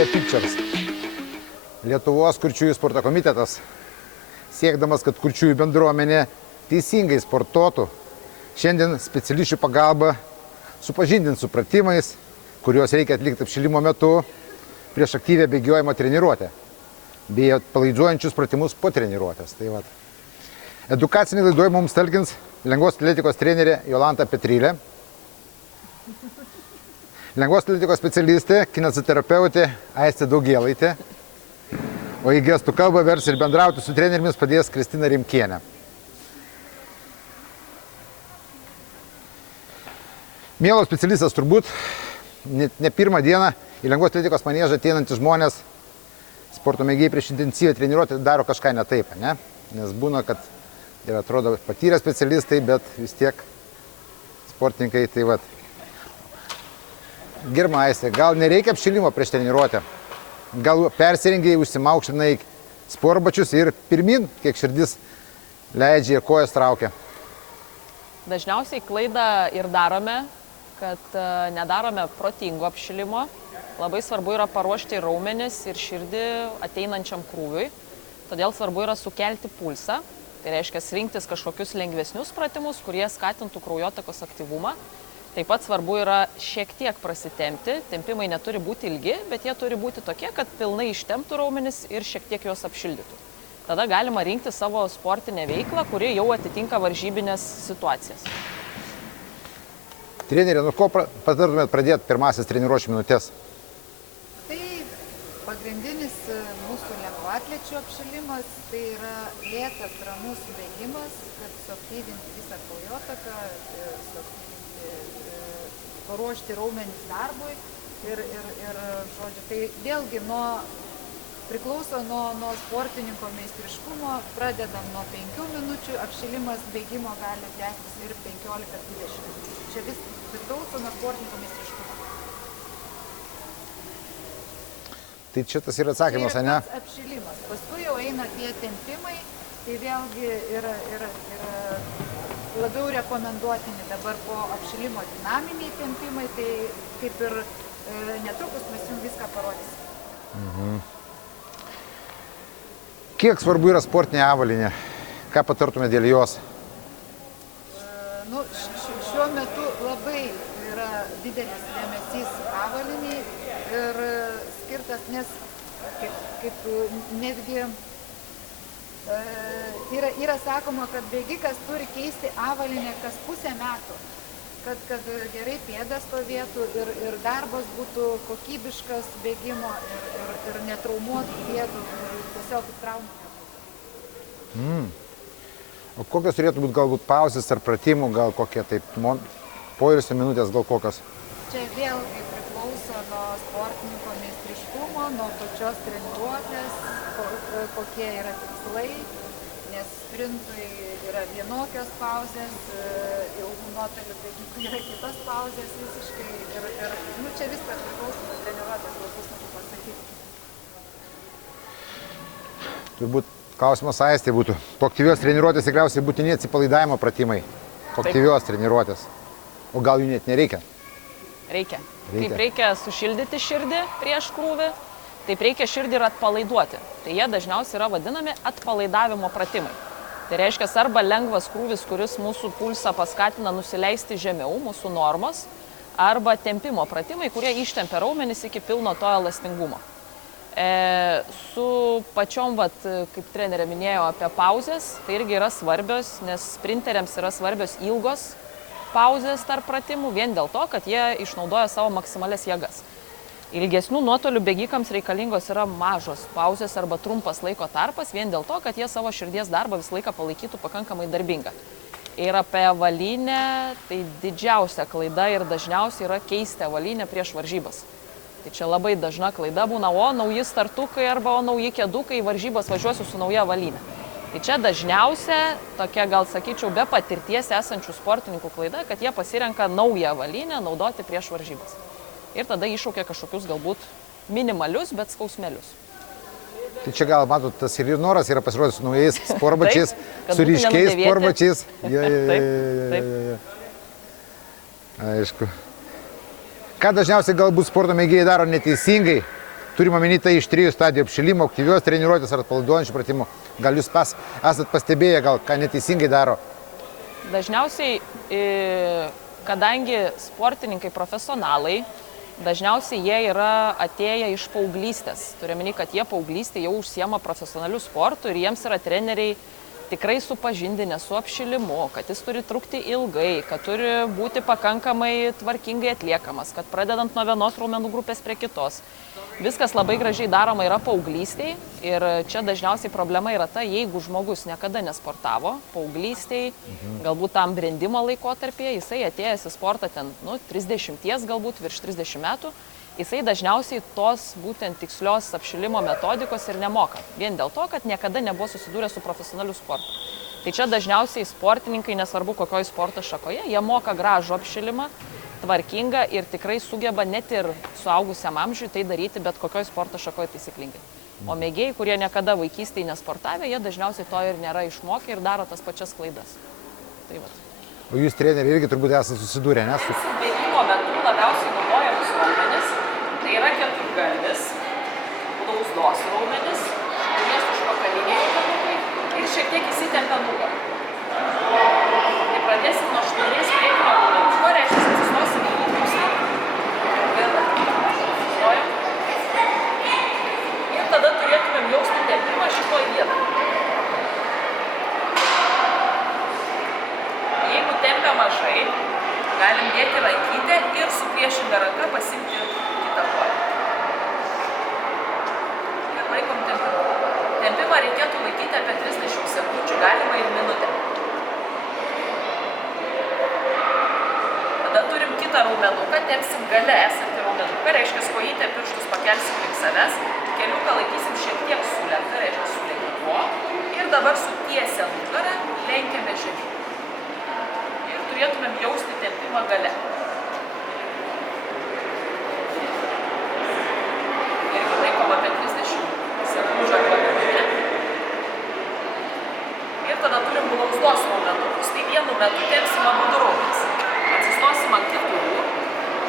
Media Pictures. Lietuvos kurčiųjų sporto komitetas, siekdamas, kad kurčiųjų bendruomenė teisingai sportuotų, šiandien specialistų pagalba supažindins su pratimais, kuriuos reikia atlikti apšilimo metu prieš aktyvę bėgiojimo treniruotę, bei atpalaiduojančius pratimus po treniruotės. Tai vat. Edukacinį laidoje mums talkins lengvos atletikos trenerė Jolanta Petrylė, lengvos atletikos specialistė, kineziterapeutė Aistė Daugėlaitė, o į gestų kalbą vers ir bendrauti su trenerimis padės Kristina Rimkienė. Mielos specialistas turbūt, ne pirmą dieną į lengvos atletikos maniežą ateinantys žmonės, sporto mėgėjai prieš intensyvią treniruotę daro kažką ne taip, ne? Nes būna, kad ir atrodo patyrę specialistai, bet vis tiek sportininkai, tai vat. Gerbiama Aistė, gal nereikia apšilimo prieš treniruotę? Gal persirengiai, užsimaukštinai sportbačius ir pirmin, kiek širdis leidžia ir kojas traukia? Dažniausiai klaidą ir darome, kad nedarome protingo apšilimo. Labai svarbu yra paruošti raumenis ir širdį ateinančiam krūviui. Todėl svarbu yra sukelti pulsą. Tai reiškia rinktis kažkokius lengvesnius pratimus, kurie skatintų kraujotakos aktyvumą. Taip pat svarbu yra šiek tiek prasitempti. Tempimai neturi būti ilgi, bet jie turi būti tokie, kad pilnai ištemptų raumenis ir šiek tiek juos apšildytų. Tada galima rinkti savo sportinę veiklą, kuri jau atitinka varžybinės situacijas. Trenerė, nuo ko patartumėt pradėti pirmasis treniruočių minutės? Tai pagrindinis mūsų lengvaatlečių apšilimas, tai yra lėtas, ramus bėgimas, kad suaktyvinti visą kraujotaką, paruošti raumenis darbui ir žodžiu, tai vėlgi priklauso nuo sportininko meistriškumo, pradedam nuo 5 minučių, apšilimas bėgimo gali tęstis ir 15-20 minučių. Čia vis priklauso nuo sportininko meistriškumo. Tai čia tas yra atsakymas, tai ne? Tai yra apšilimas. Paskui jau eina tie tempimai, tai vėlgi yra labiau rekomenduotini dabar po apšilimo dinaminiai tempimai, tai kaip ir netrukus mes jums viską parodysim. Kiek svarbu yra sportinė avalynė? Ką patartume dėl jos? Šiuo metu labai yra didelis dėmesys avaliniai ir skirtas, nes kaip netgi yra sakoma, kad bėgikas turi keisti avalynę kas pusę metų, kad gerai pėdas stovėtų ir darbas būtų kokybiškas bėgimo ir netraumuotų pėdų, tiesiog traumų nebūtų. O kokios turėtų būti galbūt pauzės ar pratimų, gal kokie taip poilsio minutės, gal kokios? Čia vėlgi priklauso nuo sportininko meistriškumo, nuo pačios treniruotės, kokie yra tikslai, nes sprintui yra vienokios pauzės, ilgų nuotolių bėgikų yra kitos pauzės visiškai ir čia viskas priklauso nuo treniruotės, labai sunku pasakyti. Turbūt klausimas Aistė būtų. Po aktyvios treniruotės tikriausiai būtini atsipalaidavimo pratimai. Po aktyvios treniruotės. O gal jų net nereikia? Reikia. Kaip reikia sušildyti širdį prieš krūvį, taip reikia širdį ir atpalaiduoti. Tai jie dažniausiai yra vadinami atpalaidavimo pratimai. Tai reiškia arba lengvas krūvis, kuris mūsų pulsą paskatina nusileisti žemiau mūsų normos, arba tempimo pratimai, kurie ištempia raumenis iki pilno to elastingumo. Su pačiom, kaip trenerė minėjo apie pauzės, tai irgi yra svarbios, nes sprinteriams yra svarbios ilgos pauzės tarp pratimų, vien dėl to, kad jie išnaudoja savo maksimalias jėgas. Ilgesnių nuotolių bėgikams reikalingos yra mažos pauzės arba trumpas laiko tarpas, vien dėl to, kad jie savo širdies darbą visą laiką palaikytų pakankamai darbingą. Ir apie avalynę, tai didžiausia klaida ir dažniausiai yra keisti avalynę prieš varžybas. Tai čia labai dažna klaida būna, nauji startukai arba nauji kėdukai, varžybas važiuosiu su nauja avalynė. Tai čia dažniausia, tokia gal sakyčiau, be patirties esančių sportininkų klaida, kad jie pasirenka naują avalynę naudoti prieš varžybas. Ir tada iššaukia kažkokius galbūt minimalius, bet skausmelius. Tai čia gal, matot, tas ir noras yra pasirodyti su naujais sportbačiais, su ryškiais sportbačiais. Aišku. Ką dažniausiai galbūt sporto mėgėjai daro neteisingai, Turime omeny tai iš 3 stadijų apšilimo, aktyvios treniruotės ar atpalaiduojančių pratimų. Gal jūs esat pastebėję, gal ką neteisingai daro? Dažniausiai, kadangi sportininkai profesionalai, dažniausiai jie yra atėję iš paauglystės. Turiuomenį, kad jie paauglystėje jau užsiema profesionaliu sportu ir jiems yra treneriai tikrai supažindinę su apšilimu, kad jis turi trukti ilgai, kad turi būti pakankamai tvarkingai atliekamas, kad pradedant nuo vienos raumenų grupės prie kitos. Viskas labai gražiai daroma yra paauglystėj ir čia dažniausiai problema yra ta, jeigu žmogus niekada nesportavo paauglystėj, galbūt tam brendimo laikotarpyje, jisai atėjęs į sportą ten, 30, galbūt virš 30 metų, jisai dažniausiai tos būtent tikslios apšilimo metodikos ir nemoka. Vien dėl to, kad niekada nebuvo susidūrę su profesionaliu sportu. Tai čia dažniausiai sportininkai, nesvarbu kokioj sporto šakoje, jie moka gražų apšilimą, tvarkingą ir tikrai sugeba net ir suaugusiam amžiui tai daryti bet kokioj sporto šakoje taisyklingai. O mėgėjai, kurie niekada vaikystėje nesportavę, jie dažniausiai to ir nėra išmokę ir daro tas pačias klaidas. Tai vat. O jūs treneriai irgi turbūt esate susidūrę, nes? Su bėgimo metu labiausiai naudojamus raumenis, tai yra keturgalvis, blauzdos raumenis, kurie užpakaliniai raumenukai ir šiek tiek įsitempia nugarą. Tai pradėsim nuo 8 priekinio raumenuko, reiškia atsistosim į pusę ir atsistojam. Ir tada turėtumėm jausti tempimą šitoj vietoj. Jeigu tempia mažai, galim dėti rankytę ir su priešinga ranka pasimti kitą koją. Ir laikom tempimą. Tempimą reikėtų laikyti apie 30 sekundžių, galima ir minutę. Tada turim kitą raumenuką, tempsim gale esantį raumenuką, reiškia kojytę pirštus pakelsim link savęs, keliuką laikysim šiek tiek sulenktą, reiškia sulenkimo ir dabar sutiesia nugarą lenkiame žemyn. Ir turėtumėm jausti tempimą gale. Irgi laikom apie 30 sekundžių arba minutę. Ir tada turim blauzdos raumenukus, tai vienu metu tempsim abu raumenis. Atsistosim ant keturių,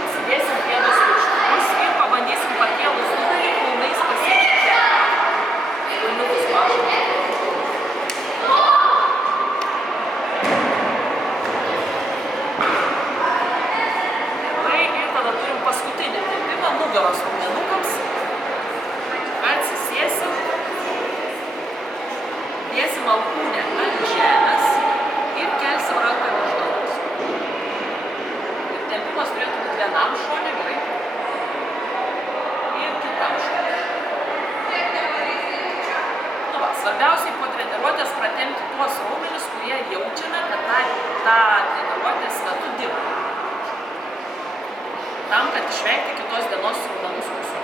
įsidėsim pėdos pirštus ir pabandysim pakėlus nugarį kulnais pasiekti kulniukus mažą. Ir tada turim paskutinį tempimą nugaros raumenukams. Atsisėsim, dėsim alkūnę ant žemės ir kelsim ranką virš galvos. Tempimas turėtų būti vienam šone, gerai. Ir kitam šone. Svarbiausiai po treniruotės pratempti tuos raumenis, kurie jaučiame, kad tą treniruotės metu dirba. Tam, kad išvengti kitos dienos raumenų skausmų.